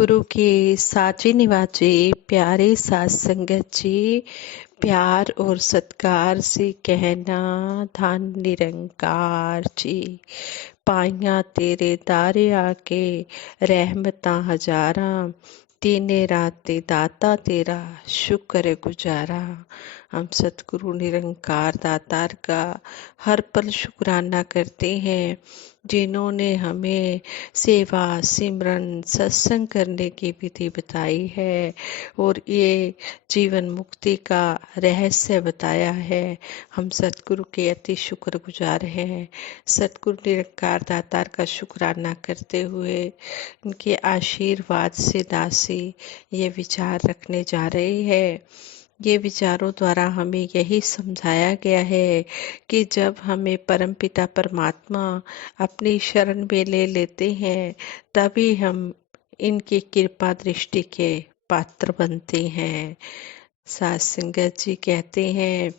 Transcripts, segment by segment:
सतगुरु के साचे निवाजे प्यारे साथ संगत जी, प्यार और सत्कार से कहना धन निरंकार जी। पाइया तेरे दारे आके रहमतां हजारा, तीने राते दाता तेरा शुक्र गुजारा। हम सतगुरु निरंकार दातार का हर पल शुक्राना करते हैं, जिन्होंने हमें सेवा सिमरन सत्संग करने की विधि बताई है और ये जीवन मुक्ति का रहस्य बताया है। हम सतगुरु के अति शुक्रगुजार हैं। सतगुरु निरंकार दातार का शुक्राना करते हुए उनके आशीर्वाद से दासी ये विचार रखने जा रही है। ये विचारों द्वारा हमें यही समझाया गया है कि जब हमें परमपिता परमात्मा अपनी शरण में ले लेते हैं, तभी हम इनकी कृपा दृष्टि के पात्र बनते हैं। साथ संगत जी कहते हैं,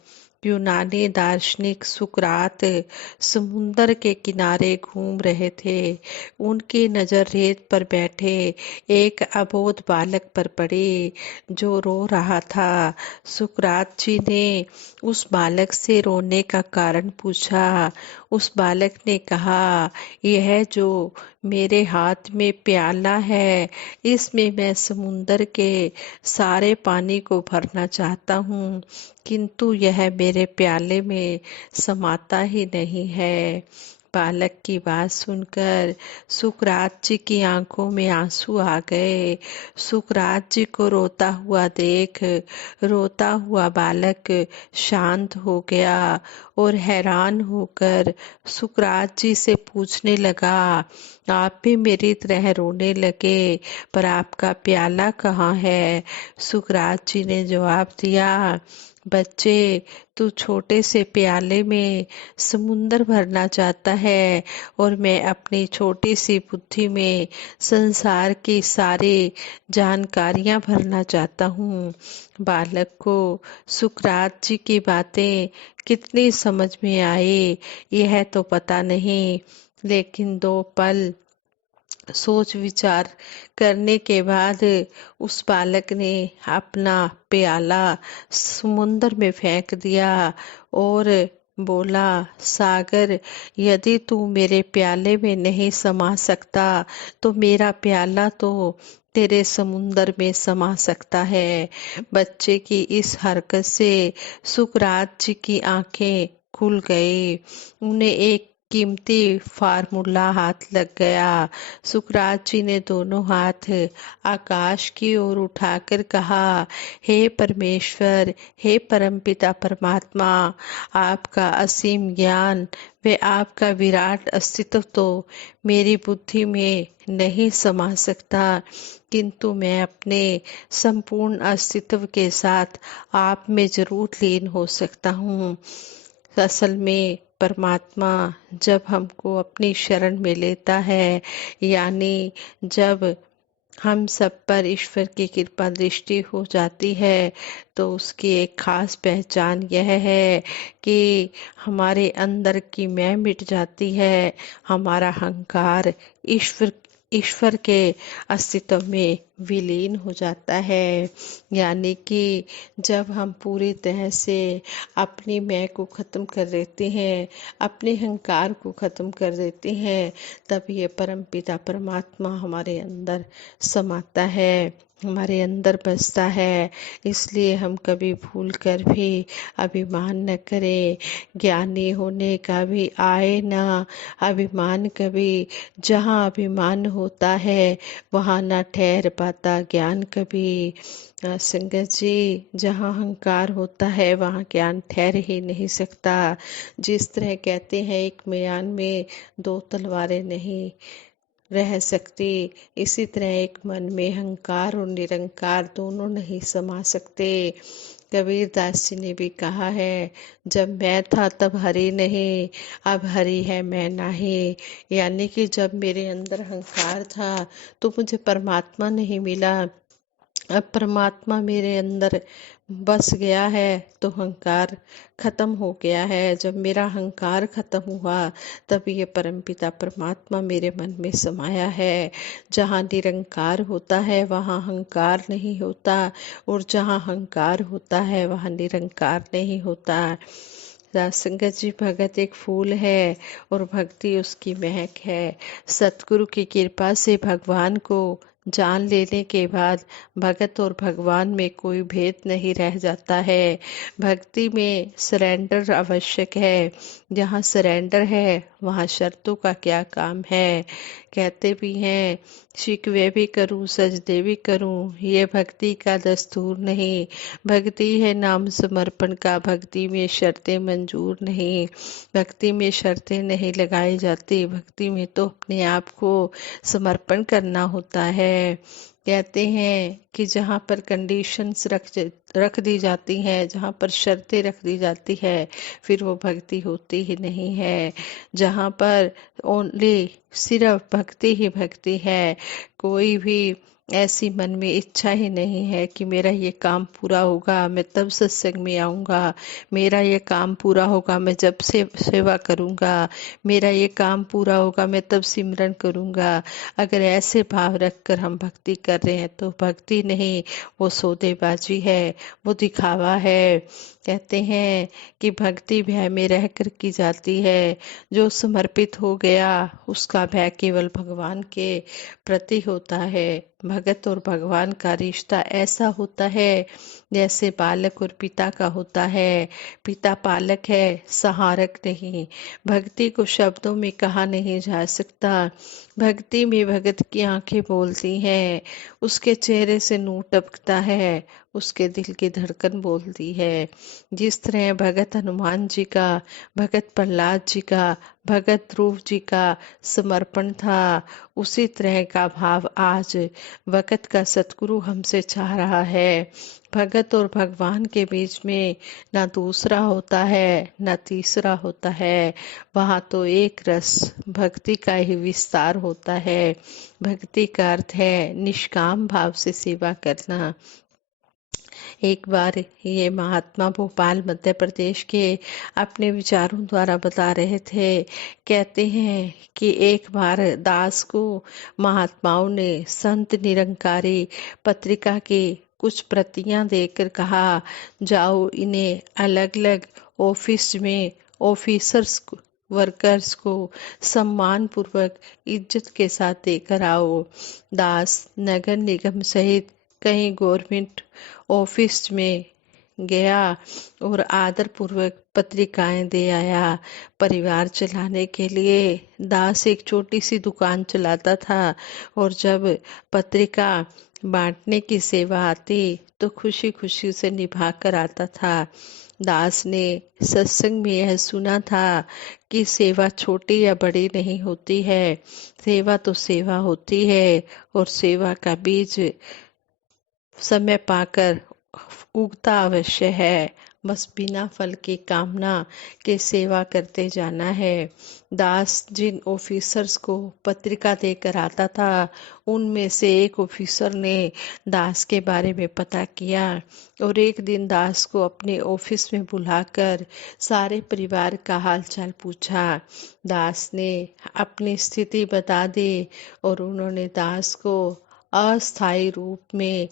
यूनानी दार्शनिक सुकरात समुंदर के किनारे घूम रहे थे। उनकी नजर रेत पर बैठे एक अबोध बालक पर पड़ी जो रो रहा था। सुकरात जी ने उस बालक से रोने का कारण पूछा। उस बालक ने कहा, यह जो मेरे हाथ में प्याला है, इसमें मैं समुंदर के सारे पानी को भरना चाहता हूँ, किंतु यह मेरे प्याले में समाता ही नहीं है। बालक की बात सुनकर सुकरात जी की आंखों में आंसू आ गए। सुकरात जी को रोता हुआ देख रोता हुआ बालक शांत हो गया और हैरान होकर सुकरात जी से पूछने लगा, आप भी मेरी तरह रोने लगे, पर आपका प्याला कहाँ है? सुकरात जी ने जवाब दिया, बच्चे, तू छोटे से प्याले में समुंदर भरना चाहता है और मैं अपनी छोटी सी बुद्धि में संसार की सारी जानकारियां भरना चाहता हूँ। बालक को सुकरात जी की बातें कितनी समझ में आई यह तो पता नहीं, लेकिन 2 पल सोच विचार करने के बाद उस बालक ने अपना प्याला समुंदर में फेंक दिया और बोला, सागर, यदि तू मेरे प्याले में नहीं समा सकता तो मेरा प्याला तो तेरे समुंदर में समा सकता है। बच्चे की इस हरकत से सुकरात जी की आंखें खुल गई। उन्हें एक कीमती फार्मूला हाथ लग गया। सुकरात जी ने दोनों हाथ आकाश की ओर उठाकर कहा, हे परमेश्वर, हे परमपिता परमात्मा, आपका असीम ज्ञान व आपका विराट अस्तित्व तो मेरी बुद्धि में नहीं समा सकता, किंतु मैं अपने संपूर्ण अस्तित्व के साथ आप में जरूर लीन हो सकता हूँ। असल में परमात्मा जब हमको अपनी शरण में लेता है, यानी जब हम सब पर ईश्वर की कृपा दृष्टि हो जाती है, तो उसकी एक खास पहचान यह है कि हमारे अंदर की मैं मिट जाती है, हमारा अहंकार ईश्वर के अस्तित्व में विलीन हो जाता है। यानी कि जब हम पूरी तरह से अपनी मैं को खत्म कर देते हैं, अपने अहंकार को खत्म कर देते हैं, तब ये परमपिता परमात्मा हमारे अंदर समाता है, हमारे अंदर बसता है। इसलिए हम कभी भूल कर भी अभिमान न करें। ज्ञानी होने का भी आए ना अभिमान कभी, जहाँ अभिमान होता है वहाँ न ठहर पाता ज्ञान कभी। संगत जी, जहाँ अहंकार होता है वहाँ ज्ञान ठहर ही नहीं सकता। जिस तरह कहते हैं एक म्यान में 2 तलवारें नहीं रह सकती, इसी तरह एक मन में अहंकार और निरंकार दोनों नहीं समा सकते। कबीर दास जी ने भी कहा है, जब मैं था तब हरि नहीं, अब हरि है मैं नहीं। यानी कि जब मेरे अंदर अहंकार था तो मुझे परमात्मा नहीं मिला, अब परमात्मा मेरे अंदर बस गया है तो अहंकार खत्म हो गया है। जब मेरा अहंकार खत्म हुआ तब ये परमपिता परमात्मा मेरे मन में समाया है। जहाँ निरंकार होता है वहाँ अहंकार नहीं होता, और जहाँ अहंकार होता है वहाँ निरंकार नहीं होता। राजसंगत जी, भगत एक फूल है और भक्ति उसकी महक है। सतगुरु की कृपा से भगवान को जान लेने के बाद भगत और भगवान में कोई भेद नहीं रह जाता है। भक्ति में सरेंडर आवश्यक है। जहाँ सरेंडर है वहाँ शर्तों का क्या काम है। कहते भी हैं, शिकवे भी करूं सजदे भी करूं, ये भक्ति का दस्तूर नहीं। भक्ति है नाम समर्पण का, भक्ति में शर्तें मंजूर नहीं। भक्ति में शर्तें नहीं लगाई जाती, भक्ति में तो अपने आप को समर्पण करना होता है। कहते हैं कि जहाँ पर कंडीशंस रख दी जाती हैं, जहाँ पर शर्तें रख दी जाती है, फिर वो भक्ति होती ही नहीं है। जहाँ पर ओनली सिर्फ भक्ति ही भक्ति है, कोई भी ऐसी मन में इच्छा ही नहीं है कि मेरा ये काम पूरा होगा मैं तब सत्संग में आऊँगा, मेरा ये काम पूरा होगा मैं जब से सेवा करूँगा, मेरा ये काम पूरा होगा मैं तब सिमरन करूँगा। अगर ऐसे भाव रखकर हम भक्ति कर रहे हैं तो भक्ति नहीं, वो सौदेबाजी है, वो दिखावा है। कहते हैं कि भक्ति भय में रहकर की जाती है। जो समर्पित हो गया उसका भय केवल भगवान के प्रति होता है। भगत और भगवान का रिश्ता ऐसा होता है जैसे बालक और पिता का होता है। पिता पालक है, सहारक नहीं। भक्ति को शब्दों में कहा नहीं जा सकता। भक्ति में भगत की आंखें बोलती हैं, उसके चेहरे से नूर टपकता है, उसके दिल की धड़कन बोलती है। जिस तरह भगत हनुमान जी का, भगत प्रहलाद जी का, भगत ध्रुव जी का समर्पण था, उसी तरह का भाव आज वक़्त का सतगुरु हमसे चाह रहा है। भगत और भगवान के बीच में ना दूसरा होता है ना तीसरा होता है, वहाँ तो एक रस भक्ति का ही विस्तार होता है। भक्ति का अर्थ है निष्काम भाव से सेवा करना। एक बार ये महात्मा भोपाल मध्य प्रदेश के अपने विचारों द्वारा बता रहे थे। कहते हैं कि एक बार दास को महात्माओं ने संत निरंकारी पत्रिका की कुछ प्रतियां देकर कहा, जाओ इन्हें अलग अलग ऑफिस में ऑफिसर्स वर्कर्स को सम्मान पूर्वक इज्जत के साथ देकर आओ। दास नगर निगम सहित कई गवर्नमेंट ऑफिस में गया और आदर पूर्वक पत्रिकाएं दे आया। परिवार चलाने के लिए दास एक छोटी सी दुकान चलाता था, और जब पत्रिका बांटने की सेवा आती तो खुशी खुशी से निभा कर आता था। दास ने सत्संग में यह सुना था कि सेवा छोटी या बड़ी नहीं होती है, सेवा तो सेवा होती है, और सेवा का बीज समय पाकर उगता अवश्य है। बस बिना फल की कामना के सेवा करते जाना है। दास जिन ऑफिसर्स को पत्रिका देकर आता था, उनमें से एक ऑफिसर ने दास के बारे में पता किया और एक दिन दास को अपने ऑफिस में बुलाकर सारे परिवार का हालचाल पूछा। दास ने अपनी स्थिति बता दी और उन्होंने दास को अस्थायी रूप में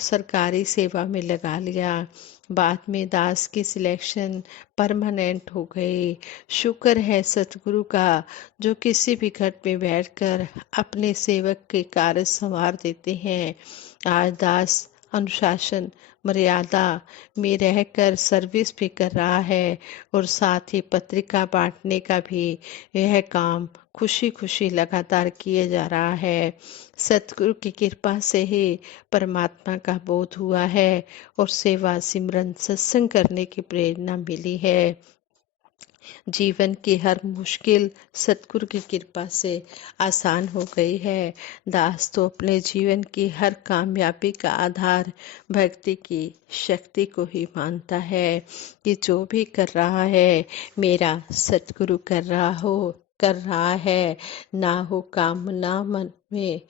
सरकारी सेवा में लगा लिया। बाद में दास की सिलेक्शन परमानेंट हो गई। शुक्र है सतगुरु का, जो किसी भी घट में बैठकर अपने सेवक के कार्य संवार देते हैं। आज दास अनुशासन मर्यादा में रहकर सर्विस भी कर रहा है और साथ ही पत्रिका बांटने का भी यह काम खुशी खुशी लगातार किए जा रहा है। सतगुरु की कृपा से ही परमात्मा का बोध हुआ है और सेवा सिमरन सत्संग करने की प्रेरणा मिली है। जीवन की हर मुश्किल सतगुरु की कृपा से आसान हो गई है। दास तो अपने जीवन की हर कामयाबी का आधार भक्ति की शक्ति को ही मानता है कि जो भी कर रहा है मेरा सतगुरु कर रहा है। ना हो कामना मन में।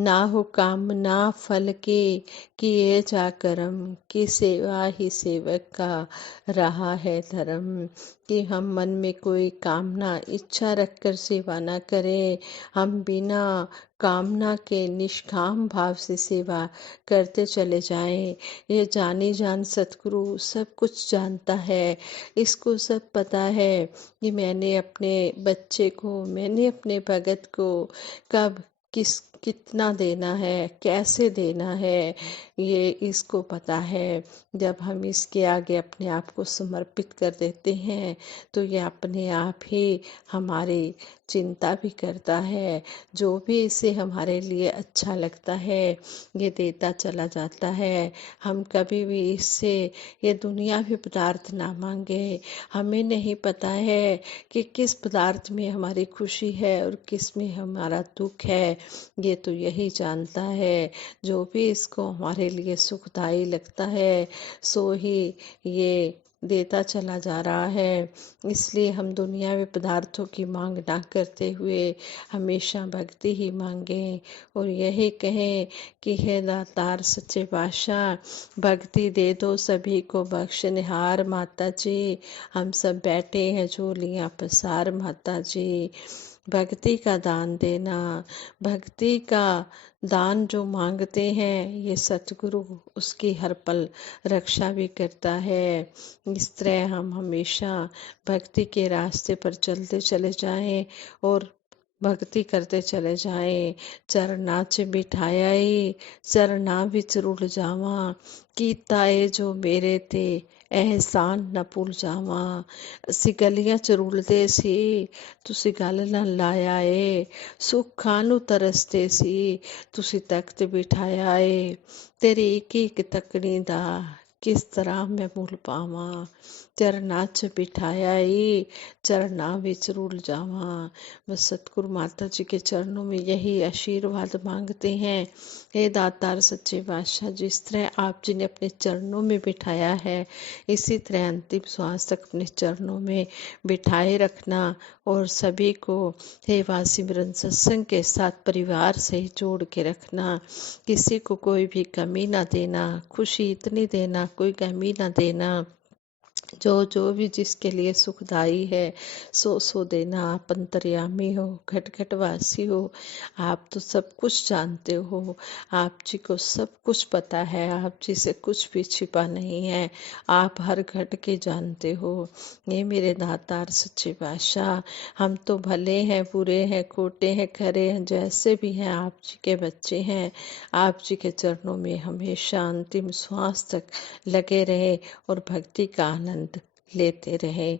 ना हो कामना फल के, किए जा कर्म, की सेवा ही सेवक का रहा है धर्म। कि हम मन में कोई कामना इच्छा रखकर सेवा ना करें, हम बिना कामना के निष्काम भाव से सेवा करते चले जाएं। ये जानी जान सतगुरु सब कुछ जानता है, इसको सब पता है कि मैंने अपने बच्चे को, मैंने अपने भगत को कब कितना देना है, कैसे देना है, ये इसको पता है। जब हम इसके आगे अपने आप को समर्पित कर देते हैं तो ये अपने आप ही हमारी चिंता भी करता है। जो भी इसे हमारे लिए अच्छा लगता है ये देता चला जाता है। हम कभी भी इससे ये दुनियावी पदार्थ ना मांगे। हमें नहीं पता है कि किस पदार्थ में हमारी खुशी है और किस में हमारा दुख है, ये तो यही जानता है। जो भी इसको हमारे लिए सुखदाई लगता है सो ही ये देता चला जा रहा है। इसलिए हम दुनियावी पदार्थों की मांग ना करते हुए हमेशा भक्ति ही मांगें और यही कहें कि हे दातार सच्चे पातशाह, भक्ति दे दो सभी को बख्शनिहार माता जी। हम सब बैठे हैं झोलियां पसार माता जी। भक्ति का दान देना, भक्ति का दान जो मांगते हैं ये सतगुरु उसकी हर पल रक्षा भी करता है। इस तरह हम हमेशा भक्ति के रास्ते पर चलते चले जाएं और भक्ति करते चले जाएं। चरना च बिठाया चरना विच रुल जावा, कीता ए जो मेरे ते एहसान न भुल जावा। ਅਸੀਂ ਗਲੀਆਂ ਚ ਰੁਲਦੇ ਸੀ, ਤੁਸੀਂ ਗੱਲ ਨਾ ਲਾਇਆ ਏ। ਸੁੱਖਾਂ ਨੂੰ ਤਰਸਦੇ ਸੀ, ਤੁਸੀਂ ਤਖਤ ਬਿਠਾਇਆ ਏ। ਤੇਰੀ ਇੱਕ ਇੱਕ ਤੱਕਣੀ ਦਾ किस तरह मैं भूल पावा। चरना च बिठाया चरना विच रुल जावा। बस सतगुरु माता जी के चरणों में यही आशीर्वाद मांगते हैं। हे दातार सच्चे बादशाह, जिस तरह आप जी ने अपने चरणों में बिठाया है इसी तरह अंतिम श्वास तक अपने चरणों में बिठाए रखना और सभी को सेवा सिमरन सत्संग के साथ परिवार से ही जोड़ के रखना। किसी को कोई भी कमी ना देना, खुशी इतनी देना कोई कमी ना देना। जो जो भी जिसके लिए सुखदाई है सो देना। आप अंतर्यामी हो, घट घट वासी हो, आप तो सब कुछ जानते हो। आप जी को सब कुछ पता है, आप जी से कुछ भी छिपा नहीं है। आप हर घट के जानते हो। ये मेरे दातार सच्चे बादशाह, हम तो भले हैं, बुरे हैं, खोटे हैं, खरे हैं, जैसे भी हैं आप जी के बच्चे हैं। आप जी के चरणों में हमेशा अंतिम श्वास तक लगे रहे और भक्ति का आनंद लेते रहे।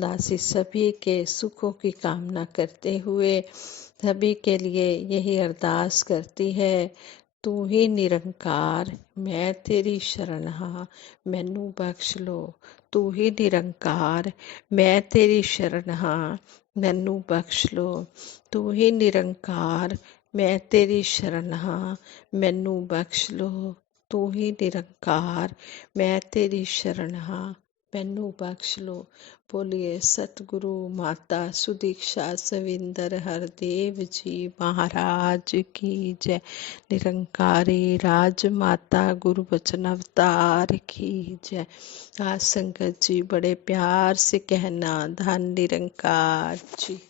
दासी सभी के सुखों की कामना करते हुए सभी के लिए यही अरदास करती है। तू ही निरंकार, मैं तेरी शरण हाँ, मैनू बख्श लो। तू ही निरंकार, मैं तेरी शरण हाँ, मैनू बख्श लो। तू ही निरंकार, मैं तेरी शरण हाँ, मैनू बख्श लो। तू ही निरंकार, मैं तेरी शरण हाँ, मैनू बख्श लो। बोलिए सतगुरु माता सुदीक्षा सविंदर हरदेव जी महाराज की जय। निरंकारी राज माता गुरु बचन अवतार की जय। आज संगत जी बड़े प्यार से कहना धन निरंकार जी।